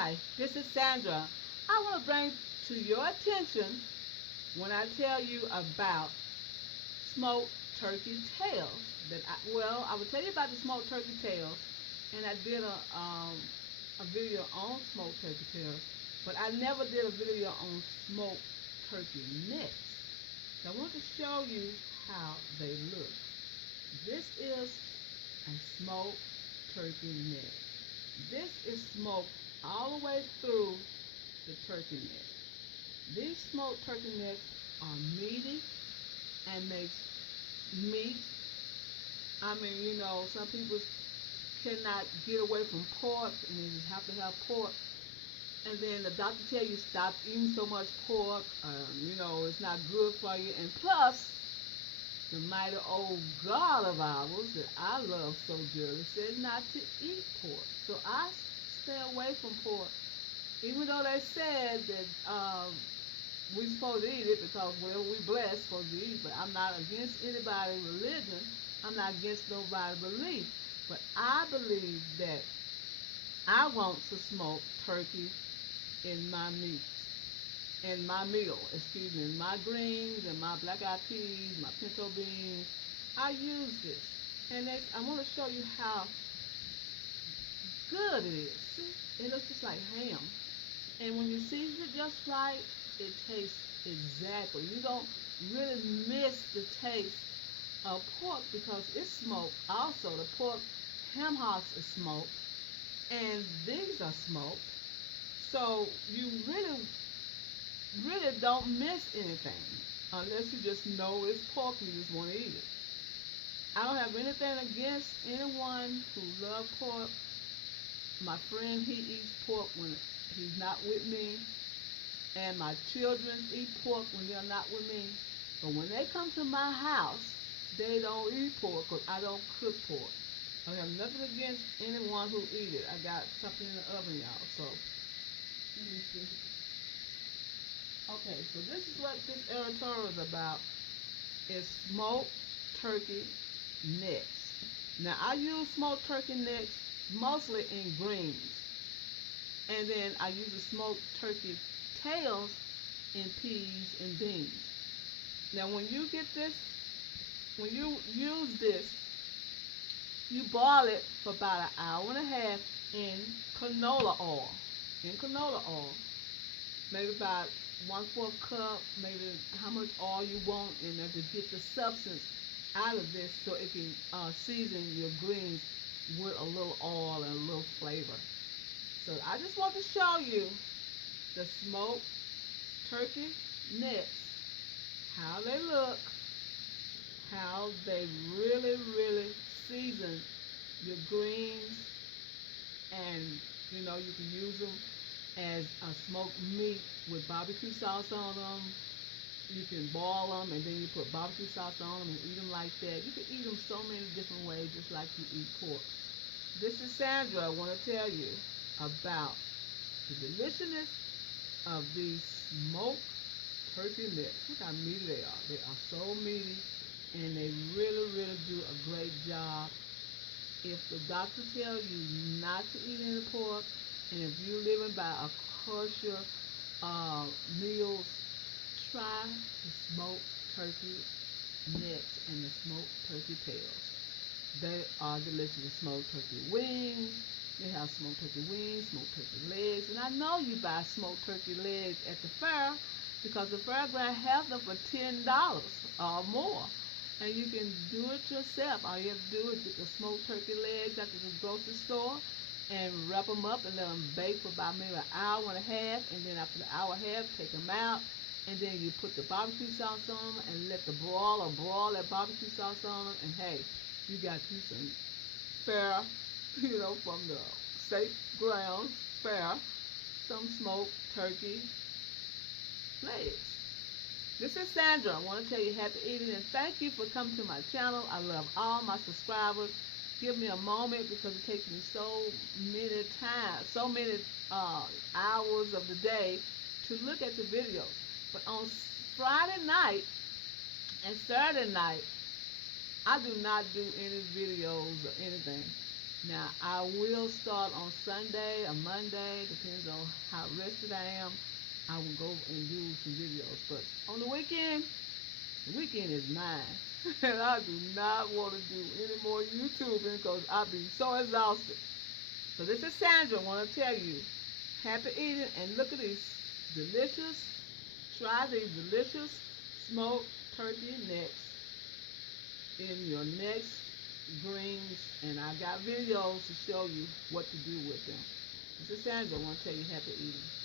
Hi, this is Sandra. I want to bring to your attention when I tell you about smoked turkey tails. I will tell you about the smoked turkey tails, and I did a video on smoked turkey tails, but I never did a video on smoked turkey necks. So I want to show you how they look. This is a smoked turkey neck. This is smoked all the way through the turkey neck. These smoked turkey necks are meaty and makes meat. I mean, some people cannot get away from pork and they just have to have pork. And then the doctor tell you stop eating so much pork. It's not good for you. And plus, the mighty old God of ours that I love so dearly said not to eat pork. So I stay away from pork. Even though they said that we're supposed to eat it because whatever we bless, supposed to eat. But I'm not against anybody's religion. I'm not against nobody's belief. But I believe that I want to smoke turkey in my meat, in my meal, excuse me, in my greens and my black eyed peas, my pinto beans. I use this. And I want to show you how good it is. See, it looks just like ham. And when you season it just right, it tastes exactly. You don't really miss the taste of pork because it's smoked. Also, the pork ham hocks is smoked, and these are smoked. So you really don't miss anything unless you just know it's pork and you just want to eat it. I don't have anything against anyone who loves pork. My friend, he eats pork when he's not with me, and my children eat pork when they're not with me. But when they come to my house, they don't eat pork because I don't cook pork. I have nothing against anyone who eat it. I got something in the oven, y'all. So, let me see. Okay, so this is what this editorial is about. It's smoked turkey necks. Now, I use smoked turkey necks mostly in greens. And then I use the smoked turkey tails in peas and beans. Now, when you get this, when you use this, you boil it for about an hour and a half in canola oil. In canola oil, maybe about 1/4 cup, maybe how much oil you want in there to get the substance out of this, so it can season your greens with a little oil and a little flavor. So I just want to show you the smoked turkey necks, how they look, how they really season your greens, and you can use them as a smoked meat with barbecue sauce on them. You can boil them and then you put barbecue sauce on them and eat them like that. You can eat them so many different ways, just like you eat pork. This is Sandra. I want to tell you about the deliciousness of these smoked turkey necks. Look how meaty they are. They are so meaty, and they really do a great job. If the doctor tells you not to eat any pork, and if you're living by a kosher meals, try the smoked turkey necks and the smoked turkey tails. They are delicious. The smoked turkey wings. They have smoked turkey wings, smoked turkey legs. And I know you buy smoked turkey legs at the fair because the fairground have them for $10 or more. And you can do it yourself. All you have to do is get the smoked turkey legs at the grocery store and wrap them up and let them bake for about maybe an hour and a half. And then after the hour and a half, take them out. And then you put the barbecue sauce on them and let the broiler broil that barbecue sauce on them. And hey, you got you some fair, from the state grounds, fair, some smoked turkey legs. This is Sandra. I want to tell you happy eating and thank you for coming to my channel. I love all my subscribers. Give me a moment because it takes me so many times, so many hours of the day to look at the videos. But on Friday night and Saturday night, I do not do any videos or anything. Now I will start on Sunday or Monday, depends on how rested I am. I will go and do some videos. But on the weekend is mine. And I do not want to do any more YouTubing because I'll be so exhausted. So this is Sandra. I want to tell you, happy eating and look at these delicious, try these delicious smoked turkey necks in your next greens, and I got videos to show you what to do with them. This is Sandra. I want to tell you happy eating.